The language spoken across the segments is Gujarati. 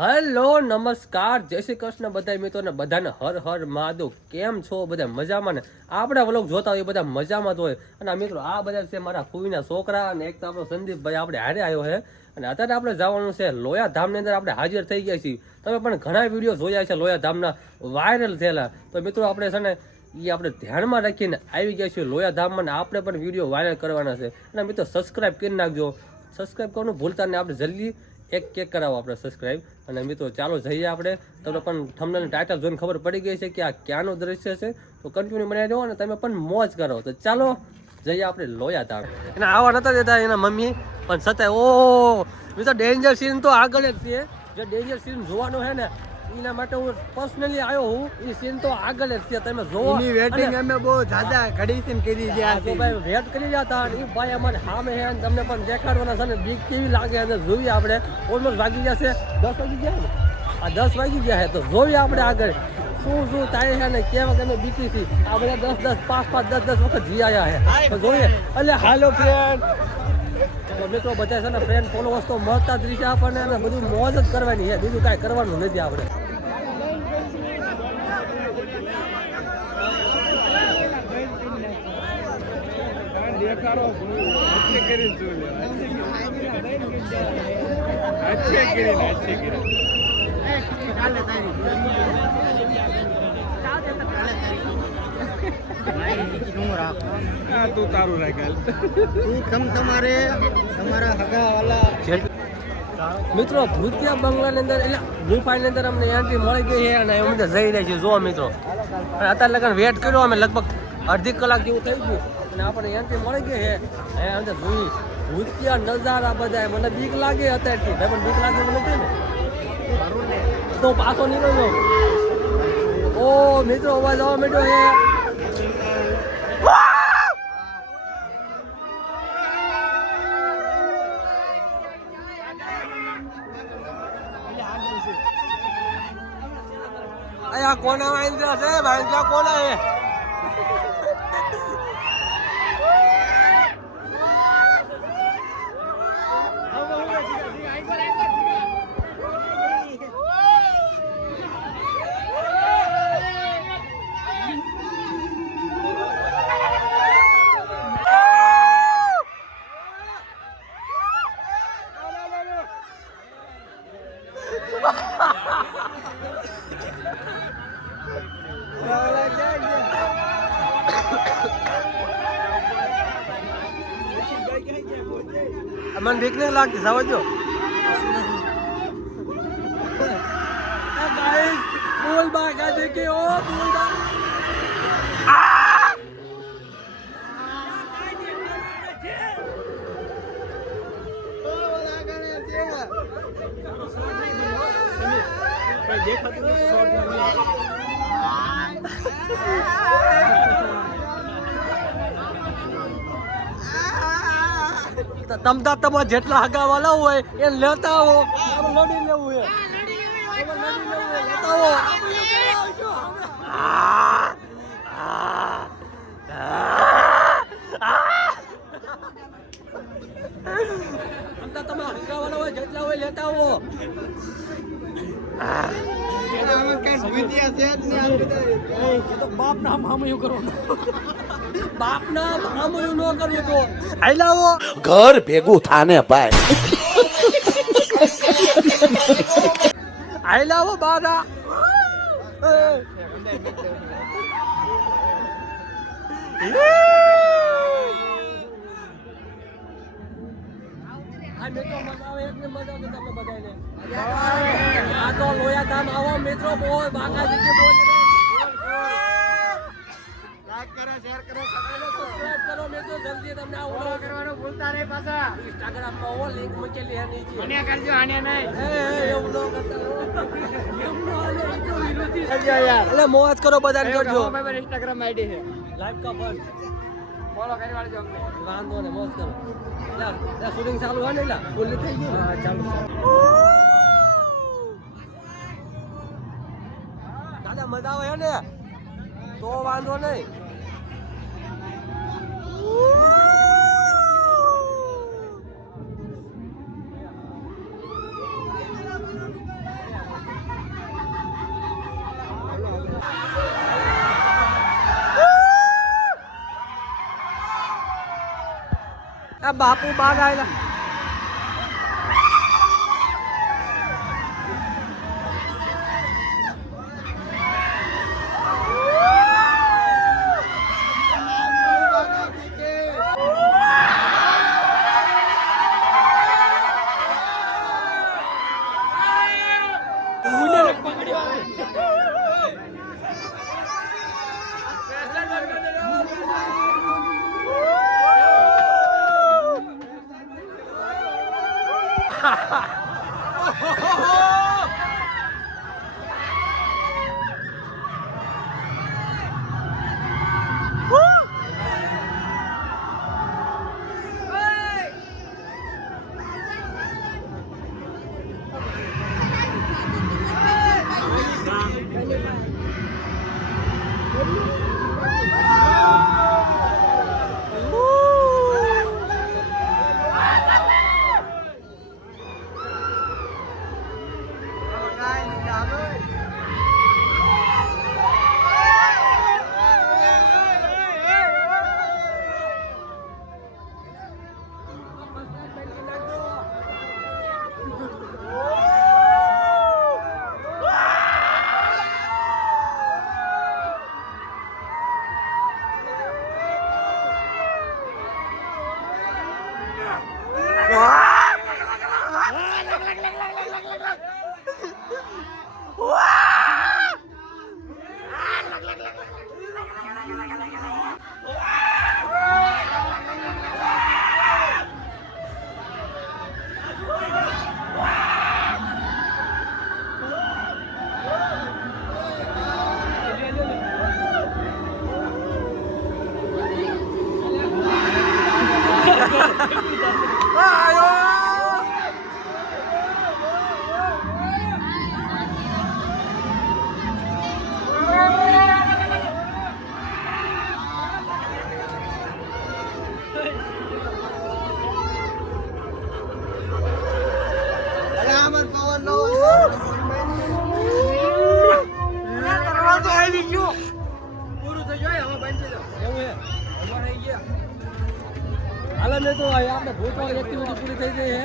હેલો નમસ્કાર જય શ્રી કૃષ્ણ બધા મિત્રોને બધાને હર હર મહાદેવ. કેમ છો બધા? મજામાં ને? આપણે વ્લોગ જોતા હોય બધા મજામાં જ હોય. અને મિત્રો આ બધા છે મારા ફૂઈના છોકરા અને એક તો આપણો સંદીપભાઈ આપણે હારે આવ્યો છે. અને અત્યારે આપણે જવાનું છે લોયા ધામની અંદર. આપણે હાજર થઈ ગયા છીએ. તમે પણ ઘણા વિડીયો જોયા છે લોયા ધામના, વાયરલ થયેલા. તો મિત્રો આપણે છે ને એ આપણે ધ્યાનમાં રાખીને આવી ગયા છીએ લોયા ધામમાં. ને આપણે પણ વિડીયો વાયરલ કરવાના છે. અને મિત્રો સબસ્ક્રાઈબ કરી નાખજો. સબસ્ક્રાઈબ કરવાનું ભૂલતા ને. આપણે જલ્દી એક કરાવો આપણે સબસ્ક્રાઈબ. અને મિત્રો ચાલો જઈએ આપણે. તમને પણ થંબનેલ ટાઇટલ જોઈને ખબર પડી ગઈ છે કે આ ક્યાંનું દ્રશ્ય છે. તો કન્ટિન્યુ બનાવી દો અને તમે પણ મોજ કરો. તો ચાલો જઈએ આપણે લોયા ધામ. એને આવા નતા દેતા એના મમ્મી, પણ છતાંય ઓ મિત્રો ડેન્જર સીન તો આગળ જ છે. જે ડેન્જર સીન જોવાનો છે ને એના માટે હું પર્સનલી આવ્યો હું. એ સીન તો આગળ જ છે. તમે જોવો એની વેટિંગ અમે બહુ જાજા ઘડી સીન કરી રહ્યા તો ભાઈ વેટ કરી રહ્યા હતા. અને એ ભાઈ અમારે સામે છે. તમને પણ દેખાડવાના છે ને બીક કેવી લાગે અને જોઈએ આપણે. ઓલમોસ્ટ વાગી ગયા છે 10 વાગી ગયા ને. આ 10 વાગી ગયા છે. તો જોઈએ આપણે આગળ શું થાય છે ને કેવા તમે બીકી થી. આ બધા 10 5 10 વખત જી આવ્યા છે. તો જોઈએ. એટલે હાલો ફ્રેન્ડ. મિત્રો બધા છે ને ફ્રેન્ડ ફોલોવર્સ તો મળતા જ રીતે આપણને અને બધું મોજ જ કરવાની છે. બીજું કાંઈ કરવાનું નથી આપણે. તું તારું રાખ તમારા હગાવાલા મિત્રો ભૂતિયા બંગલાની અંદર એટલે ગુફાની અંદર અમને એન્ટ્રી મળી ગઈ છે. અને અમે જઈ રહ્યા છીએ. જો મિત્રો અત્યારે લગન વેટ કર્યો અમે લગભગ અડધી કલાક જેવું થઈ ગયું. અને આપણને એન્ટ્રી મળી ગઈ છે. અંદર જોઈ ભૂતિયા નજારા બધા. મને બીક લાગે અત્યારથી. ભાઈ પણ બીક લાગે મને નથી ને તો પાછો નીકળ્યો. ઓ મિત્રો અવાજ આવવા માંડ્યો છે. આ કોના વાંદરા છે? વાંદરા કોના છે? મને બીક નહીં લાગતી. સમજો બોલ બાગા દેખે ઓ બોલ તમતા તમારે જેટલા હગાવાલા હોય એને લેતા આવો. લડી લેવું છે. લેતા આવો. તમતા તમારે હગાવાલા હોય જેટલા હોય લેતા આવો. બાપ નામ હામયું કરો. બાપ નામ હામયું ન કરવું તો આઈલાવો ઘર ભેગું થાને ભાઈ. આઈલાવો બારા. આ તો લોયા ધામ આવો મિત્રો. બોલ બાકા દીકરી બોલ. લાઈક કરો, શેર કરો, સબસ્ક્રાઇબ કરો મિત્રો જલ્દી. તમને આ ફોલો કરવાનું ભૂલતા નહીં પાછા. ઇન્સ્ટાગ્રામમાં ઓ લિંક મૂકેલી છે નીચે. આને કરજો, આને નહીં. એવું ન કરતા. કરજો યાર. એટલે મોજ કરો બધાને કરજો. ભાઈ ઇન્સ્ટાગ્રામ આઈડી છે. લાઈવ કા પર ફોલો કરી વાળજો અમને. વાંધો ને મોજ કરો. લા શૂટિંગ ચાલુ હોય ને લા ફૂલ થઈ ગયું. હા ચાલુ. દાદા મજા આવે ને તો વાંધો નહીં. આ બાપુ બાગ આવેલા હાલો ને તો આપણે ભૂતવાળી એક્ટિવિટી પૂરી થઈ ગઈ છે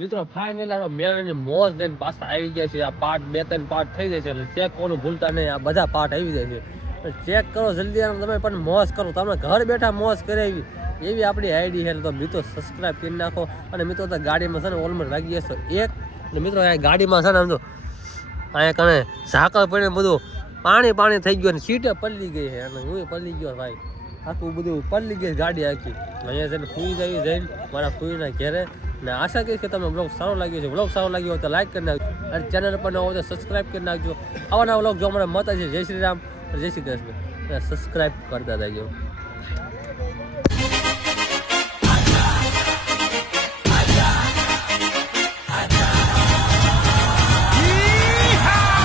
મિત્રો ફાઇનલ આ મેળાની મોજ લઈને પાછા આવી ગયા છે. આ પાર્ટ 2-3 પાર્ટ થઈ જાય છે એટલે ચેક કરવાનું ભૂલતા નહીં. આ બધા પાર્ટ આવી જાય છે ચેક કરો જલ્દી. તમે પણ મોજ કરો, તમે ઘર બેઠા મોજ કરાવી એવી આપણી આઈડી છે. તો મિત્રો સબસ્ક્રાઈબ કરી નાખો. અને મિત્રો તો ગાડીમાં છે ને ઓલમોસ્ટ વાગી જશો 1. એટલે મિત્રો આ ગાડીમાં છે ને આમ તો અહીંયા કણે ઝાકળ પડીને બધું પાણી થઈ ગયું અને સીટે પલળી ગઈ છે. અને હું પલળી ગયો ભાઈ, આખું બધું પલળી ગઈ ગાડી આખી. અહીંયા છે ને ફૂઈ જઈ જઈને મારા ફૂઈના ઘેરે. ને આશા કરીશ કે તમને બ્લોગ સારો લાગ્યો છે. બ્લોગ સારો લાગ્યો હોય તો લાઈક કરી નાખજો અને ચેનલ પર ન હોય તો સબસ્ક્રાઈબ કરી નાખજો. આવા નવા બ્લોગ જો મને મત છે. જય શ્રી રામ, જય શ્રી કૃષ્ણ. સબસ્ક્રાઈબ કરતા રહેજો.